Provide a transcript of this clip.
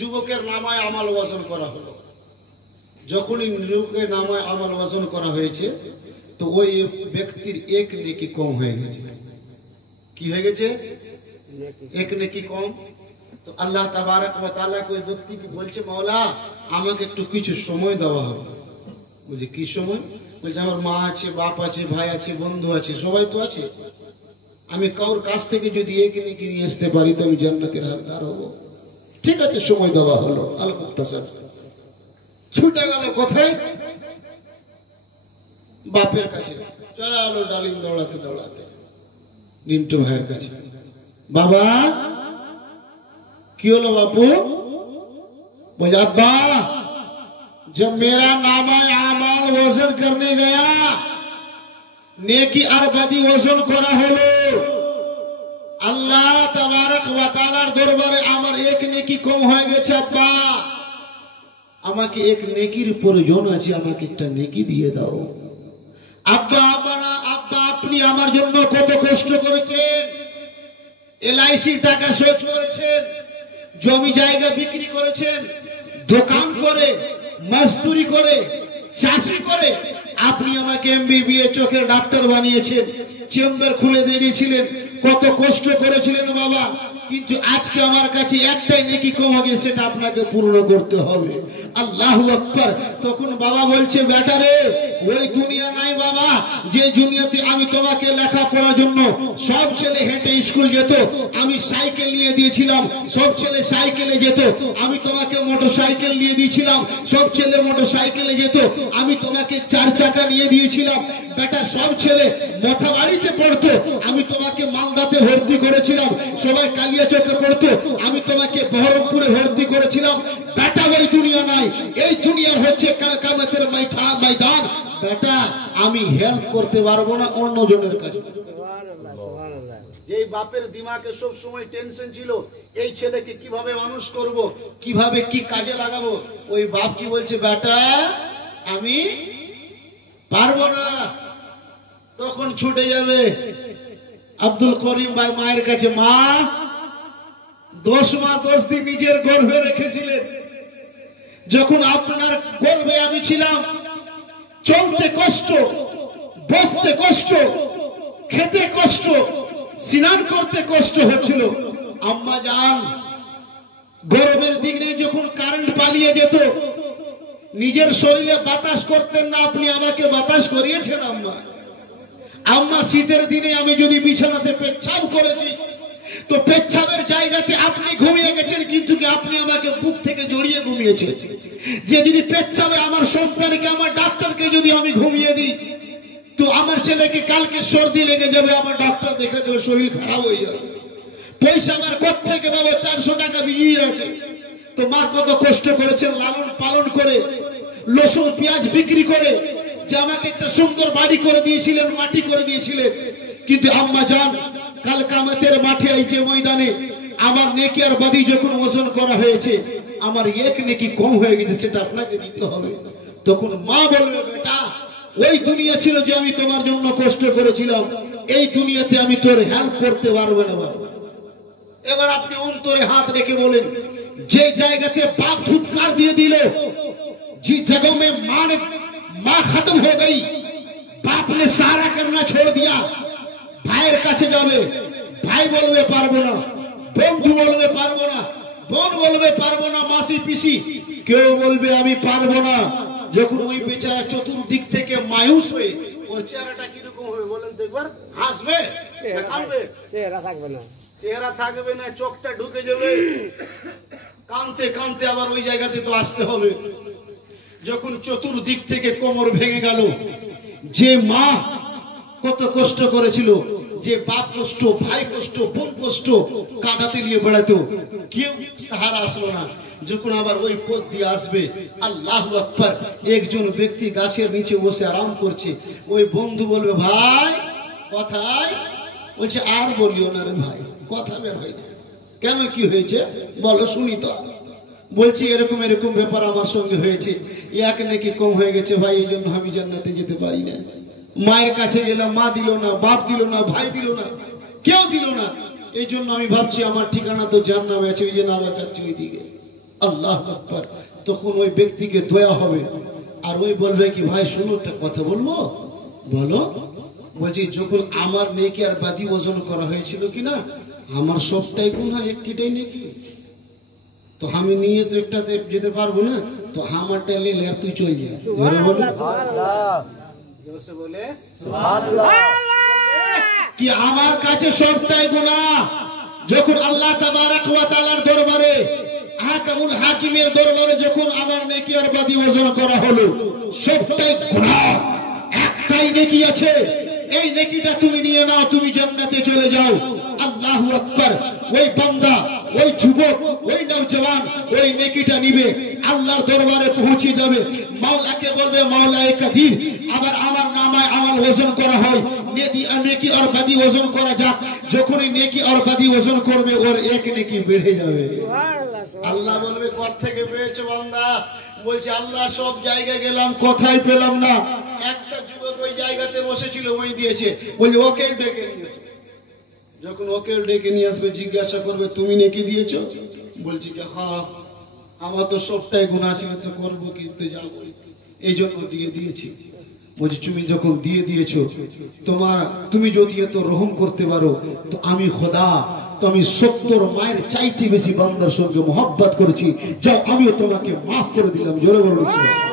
যুবকের নামায় আমল ওজন করা হলো। যখনই যুবকের নামায় আমল ওজন করা হয়েছে তো ওই ব্যক্তির এক নেকি কম হয়ে গেছে। কি হয়ে গেছে? এক নেকি কম। তো আল্লাহ তাবারক ওয়া তাআলা ওই ব্যক্তিকে বলছে, মাওলা আমাকে একটু কিছু সময় দেওয়া হবে। বুঝি কি সময়? বলছে আমার মা আছে, বাপ আছে, ভাই আছে, বন্ধু আছে, সবাই তো আছে। আমি কারোর কাছ থেকে যদি এক নেকি নিয়ে আসতে পারি তো আমি জান্নাতের হকদার হব। ঠিক আছে, সময় দেওয়া হলো। আল মুক্তাসার ছুটে গেল কোথায়? বাপের কাছে। চলে আলো ডালিম দৌড়াতে দৌড়াতে নিন্টু ভাইয়ের কাছে। বাবা কি হলো বাপু? बोले अब्बा जब मेरा नामा आमाल वजन करने गया नेकी और बदी वजन करा হলো আল্লাহ তাবারক ওয়া তাআলার দরবারে আমার এক নেকি কম হয়ে গেছে। আব্বা আমাকে এক নেকির প্রয়োজন আছে, আমাকে একটা নেকি দিয়ে দাও। আব্বা আব্বা আপনি আমার জন্য কত কষ্ট করেছেন, এলআইসি টাকা শোধ করেছেন, জমি জায়গা বিক্রি করেছেন, দোকান করে, মজদুরি করে, চাষি করে আপনি আমাকে এমবিবিএস চোখের ডাক্তার বানিয়েছেন, চেম্বার খুলে দিয়েছিলেন, কত কষ্ট করেছিলেন বাবা। কিন্তু আজকে আমার কাছে একটাই নেকি কম হয়ে গেছে, সেটা আপনাকে পূর্ণ করতে হবে। আল্লাহু আকবার। তখন বাবা বলছে, বেটা রে ওই দুনিয়া নাই বাবা যে দুনিয়াতে আমি তোমাকে লেখাপড়ার জন্য সব ছেলে হেঁটে স্কুল যেত, আমি সাইকেল নিয়ে দিয়েছিলাম, সব ছেলে সাইকেলে যেত, আমি তোমাকে মোটরসাইকেল নিয়ে দিয়েছিলাম, সব ছেলে মোটরসাইকেলে যেত, আমি তোমাকে 4 চাকা নিয়ে দিয়েছিলাম। বেটা সব ছেলে মাথা বাড়িতে পড়তো, আমি তোমাকে মালদাতে ভর্তি করেছিলাম, সবাই কালিয়া চোখে পড়তো, আমি তোমাকে বহরমপুরে ভর্তি করেছিলাম। বেটা ওই দুনিয়া নাই, এই দুনিয়ার হচ্ছে কাল কিয়ামতের ময়দান। বেটা আমি হেল্প করতে পারবো না অন্য জনের কাছে। যে বাপের দিমাগে সব সময় টেনশন ছিল এই ছেলেকে কিভাবে মানুষ করব, কিভাবে কি কাজে লাগাবো, ওই বাপ কি বলছে, বেটা আমি পারবো না। তখন ছুটে যাবে আব্দুল করিম ভাই মায়ের কাছে। মা 10 মাস 10 দিন নিজের গর্ভে রেখেছিলেন, যখন আপনার গর্ভে আমি ছিলাম চলতে কষ্ট, বসতে কষ্ট, খেতে কষ্ট, স্নান করতে কষ্ট হচ্ছিল। আম্মা জান গরমের দিনে যখন কারেন্ট পালিয়ে যেত নিজের শরীরে বাতাস করতেন না, আপনি আমাকে বাতাস করিয়েছেন আম্মা। আম্মা শীতের দিনে আমি যদি বিছানাতে পেচ্ছাপ করেছি তো পেচ্ছাপের জায়গাতে আপনি ঘুমিয়ে গেছেন, কিন্তু আপনি আমাকে বুক থেকে জড়িয়ে ঘুমিয়েছেন। যে যদি পেচ্ছাপে আমার সন্তানকে, আমার ডাক্তারকে যদি আমি ঘুমিয়ে দিই তো আমার ছেলেকে কালকে সর্দি লেগে যাবে, আমার ডাক্তার দেখে দেবে, শরীর খারাপ হয়ে যাবে। পয়সা আমার কোত্থেকে পাবো? 400 টাকা বিয়ে আছে। তো মা কত কষ্ট করেছেন লালন পালন করে, লসুন পেঁয়াজ বিক্রি করে, যে আমাকে একটা সুন্দর বাড়ি করে দিয়েছিলেন, মাটি করে দিয়েছিলেন। কিন্তু আম্মা জান কাল কিয়ামতের মাঠে এই যে ময়দানে আমার নেকি আর বদি যখন ওজন করা হয়েছে, আমার এক নেকি কম হয়ে গেছে, সেটা আপনাকে দিতে হবে। তখন মা বলবে, বেটা ওই দুনিয়া ছিল যে আমি তোমার জন্য কষ্ট করেছিলাম, এই দুনিয়াতে আমি তোর হেল্প করতে পারবো না বাবা। এবার আপনি অন্তরে হাত রেখে বলেন, যে জায়গাতে বাপ ধুৎকার দিয়ে দিল, যে जगह में माँ खत्म हो गई, बाप ने सारा करना छोड़ दिया, ভাইয়ের কাছে যাবে, ভাই বলবে পারবো না, বন্ধু বলবে পারবো না, বোন বলবে পারবো না, মাসি পিসি কেউ বলবে আমি পারবো না। যখন ওই বেচারা চতুর্দিক থেকে মায়ুস হয়ে, ওর চেহারাটা কিরকম হবে বলেন তো একবার? হাসবে না কাঁদবে? চেহারা থাকবে না, চেহারা থাকবে না, চোখটা ঢুকে যাবে, কাঁদতে কাঁদতে আবার ওই জায়গাতে তো আসতে হবে। যখন চতুর্দিক থেকে কোমর ভেঙে গেল, যে মা কত কষ্ট করেছিল, যে বাপ কষ্ট, ভাই কষ্ট, বোন কষ্ট, কাঁধাতে নিয়ে বেড়াতো, কেউ সাহারা আসলো না। যখন আবার ওই পথ দিয়ে আসবে, আল্লাহু আকবার, একজন ব্যক্তি গাছের নিচে বসে আরাম করছে, ওই বন্ধু বলবে, ভাই কোথায়? বলছে আর বলিও না রে ভাই, কথা বের হয় না। কেন, কি হয়েছে বলো শুনি তো। বলছি এরকম এরকম ব্যাপার আমার সঙ্গে হয়েছে, এক নাকি কম হয়ে গেছে ভাই, এই জন্য আমি জান্নাতে যেতে পারি না। মায়ের কাছে গেলাম, মা দিল না, বাপ দিল না, ভাই দিল না, কেউ দিল না। এই জন্য আমি ভাবছি আমার ঠিকানা তো জাহান্নামে আছে, ওই জন্য আবার যাচ্ছি ওই দিকে। আল্লাহ আকবার। তখন ওই ব্যক্তিকে দয়া হবে আর ওই বলবে কি ভাই শুনো একটা কথা বলবো, বলো। বলছি যখন আমার নেকি আর বাদি ওজন করা হয়েছিল কিনা আমার সবটাই গুনাহ একটাই নেকি, তো আমি নিয়ে তো একটাতে যেতে পারবো না, তো আমারটা নিলে আর তুই চল যা। কি আমার কাছে সবটাই গুনাহ। যখন আল্লাহ তাবারক ওয়া তাআলার দরবারে হাকামুল হাকিমের দরবারে যখন আমার নেকি আর বাদি ওজন করা হলো সবটাই গুনাহ, একটাই নেকি আছে, এই নেকিটা তুমি নিয়ে নাও, তুমি জান্নাতে চলে যাও। আল্লাহু আকবার। ওই বান্দা, ওই যুবক, ওই নওজওয়ান ওই নেকিটা নিবে, আল্লাহর দরবারে পৌঁছে যাবে, মাওলাকে বলবে মাওলায়ে কাদির আবার আমার নামায় আমল ওজন করা হয়, নেকি আর বাদি ওজন করা যাক। যখনই নেকি আর বাদি ওজন করবে ওর এক নেকি বেড়ে যাবে। আল্লাহ বলবে কোথা থেকে পেয়েছো বান্দা? বলছে আল্লাহ সব জায়গায় গেলাম কোথায় পেলাম না, একটা যুবক ওই জায়গাতে বসেছিল ওই দিয়েছে। বলছে ওকে ডেকে নিয়ে এসো। যখন ওকে ডেকে নিয়ে আসবে জিজ্ঞাসা করবে তুমি নেকি দিয়েছো? বলছি কি হ্যাঁ, আমার তো সবটাই গুনাহ ছিল, তো করবো কিন্তু যাবো, এই জন্য দিয়ে দিয়েছি। বলছি তুমি যখন দিয়ে দিয়েছো তুমি যদি এত রহম করতে পারো তো আমি খোদা, তো আমি 70 মায়ের চাইতে বেশি বান্দার সঙ্গে মোহাব্বত করেছি, যাও আমিও তোমাকে মাফ করে দিলাম। জোরে বলুন সুবহানাল্লাহ।